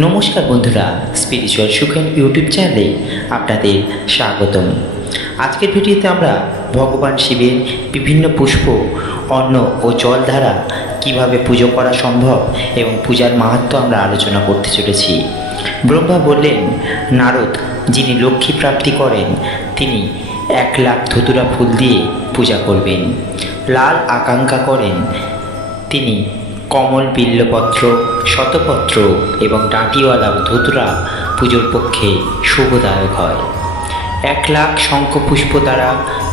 নমস্কার বন্ধুরা, spiritual Sukhen YouTube চ্যানেলে আপনাদের স্বাগতম। আজকের ভিডিওতে আমরা ভগবান শিবের বিভিন্ন পুষ্প, অন্ন ও জল দ্বারা কীভাবে পুজো করা সম্ভব এবং পূজার মাহাত্ম্য আমরা আলোচনা করতে চলেছি। ব্রহ্মা বললেন, নারদ যিনি লক্ষ্মী প্রাপ্তি করেন তিনি 1,00,000 ধতুরা ফুল দিয়ে পূজা করবেন। লাল আকাঙ্ক্ষা করেন তিনি কমল, বিল্লপত্র, শতপত্র এবং ডাঁটিওয়ালা ধতুরা পুজোর পক্ষে শুভদায়ক হয়। 1,00,000 শঙ্খপুষ্প দ্বারা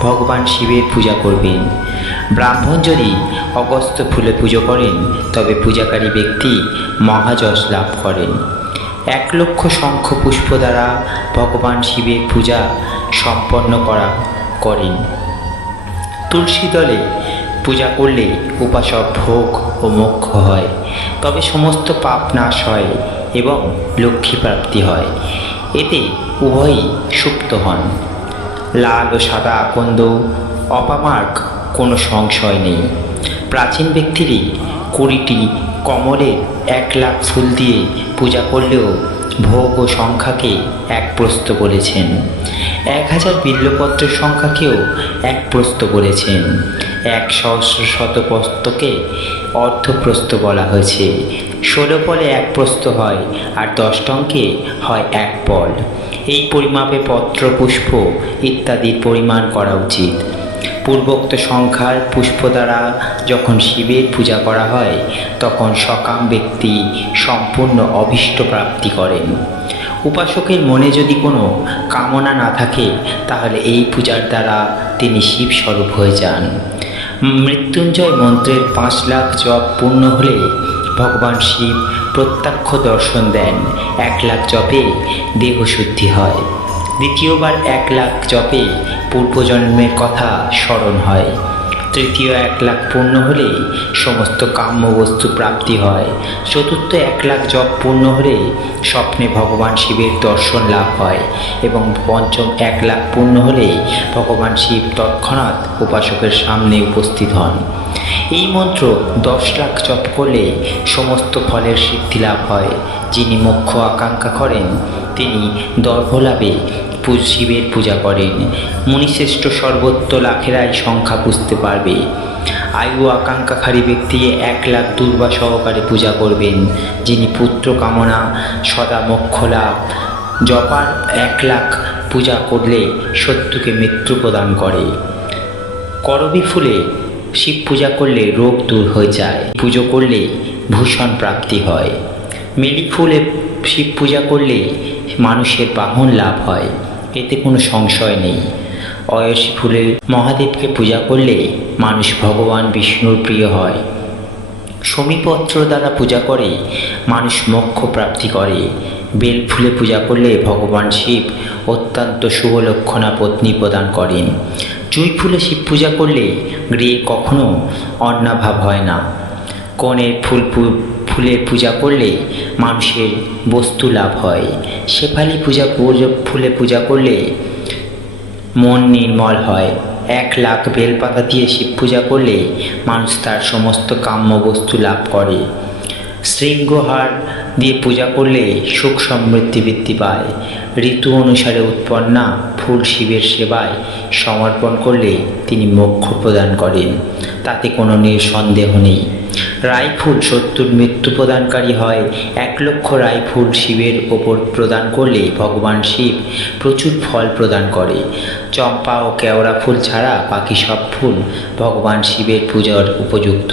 ভগবান শিবের পূজা করবেন। ব্রাহ্মণ যদি অগস্ত্য ফুলে পুজো করেন তবে পূজাকারী ব্যক্তি মহাযশ লাভ করেন। 1,00,000 শঙ্খপুষ্প দ্বারা ভগবান শিবের পূজা সম্পন্ন করেন। তুলসী দলে পূজা করলে উপাসক ভোগ ও মোক্ষ হয়, তবে সমস্ত পাপ নাশ হয় এবং লক্ষ্মী প্রাপ্তি হয়। এতে উভয়ই সুপ্ত হন। লাল ও সাদা আকন্দ অপামার্গ কোনো সংশয় নেই। প্রাচীন ব্যক্তিরই 20টি কমলের 1,00,000 ফুল দিয়ে পূজা করলেও ভোগ ও সংখ্যাকে এক প্রস্ত বলেছেন। 1,000 বিল্লপত্রের সংখ্যাকেও এক প্রস্ত বলেছেন। 1,000 শতপত্রকে অর্ধপ্রস্ত বলা হয়েছে। 16 পলে 1 প্রস্ত হয় আর 10 টঙ্কে হয় 1 পল। এই পরিমাপে পত্র, পুষ্প ইত্যাদির পরিমাণ করা উচিত। পূর্বোক্ত সংখ্যার পুষ্প দ্বারা যখন শিবের পূজা করা হয় তখন সকাম ব্যক্তি সম্পূর্ণ অভীষ্ট প্রাপ্তি করেন। উপাসকের মনে যদি কোনো কামনা না থাকে তাহলে এই পূজার দ্বারা তিনি শিব স্বরূপ হয়ে যান। মৃত্যুঞ্জয় মন্ত্রের 5,00,000 জপ পূর্ণ হলে ভগবান শিব প্রত্যক্ষ দর্শন দেন। 1,00,000 জপে দেহশুদ্ধি হয়। দ্বিতীয়বার 1,00,000 জপে পূর্বজন্মের কথা স্মরণ হয়। তৃতীয় 1,00,000 পূর্ণ হলে সমস্ত কাম্য বস্তু প্রাপ্তি হয়। চতুর্থ 1,00,000 জপ পূর্ণ হলে স্বপ্নে ভগবান শিবের দর্শন লাভ হয় এবং পঞ্চম 1,00,000 পূর্ণ হলে ভগবান শিব তৎক্ষণাৎ উপাসকের সামনে উপস্থিত হন। এই মন্ত্র 10,00,000 জপ করলে সমস্ত ফলের সিদ্ধি লাভ হয়। যিনি মোক্ষ আকাঙ্ক্ষা করেন তিনি দর্ভলাভে শিবের পূজা করেন। মুনিশ্রেষ্ঠ সর্বত্র লাখেরাই সংখ্যা বুঝতে পারবে। আয়ু আকাঙ্ক্ষাকারী ব্যক্তি 1,00,000 দুর্বা সহকারে পূজা করবেন। যিনি পুত্র কামনা সদা মোক্ষ লাভ। জপার 1,00,000 পূজা করলে শত্রুকে মৃত্যু প্রদান করে। করবী ফুলে শিব পূজা করলে রোগ দূর হয়ে যায়। পুজো করলে ভূষণ প্রাপ্তি হয়। মেলি ফুলে শিব পূজা করলে মানুষের বাহন লাভ হয়, এতে কোনো সংশয় নেই। অয়সী ফুলে মহাদেবকে পূজা করলে মানুষ ভগবান বিষ্ণুর প্রিয় হয়। সমীপত্র দ্বারা পূজা করে মানুষ মোক্ষ প্রাপ্তি করে। বেল ফুলে পূজা করলে ভগবান শিব অত্যন্ত শুভ লক্ষণা পত্নী প্রদান করেন। জুঁই ফুলে শিব পূজা করলে গৃহে কখনো অন্নাভাব হয় না। কনের ফুলে পূজা করলে মানুষের বস্তু লাভ হয়। শেফালি ফুলে পূজা করলে মন নির্মল হয়। 1,00,000 বেলপাতা দিয়ে শিব পূজা করলে মানুষ তার সমস্ত কাম্য বস্তু লাভ করে। শৃঙ্গহার দিয়ে পূজা করলে সুখ সমৃদ্ধি বৃদ্ধি পায়। ঋতু অনুসারে উৎপন্না ফুল শিবের সেবায় সমর্পণ করলে তিনি মোক্ষ প্রদান করেন, তাতে কোনো সন্দেহ নেই। রাই ফুল শত্রুর মৃত্যু প্রদানকারী হয়। 1,00,000 রাই ফুল শিবের ওপর প্রদান করলে ভগবান শিব প্রচুর ফল প্রদান করে। চম্পা ও কেওড়া ফুল ছাড়া বাকি সব ফুল ভগবান শিবের পূজার উপযুক্ত।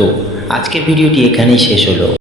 আজকের ভিডিওটি এখানেই শেষ হলো।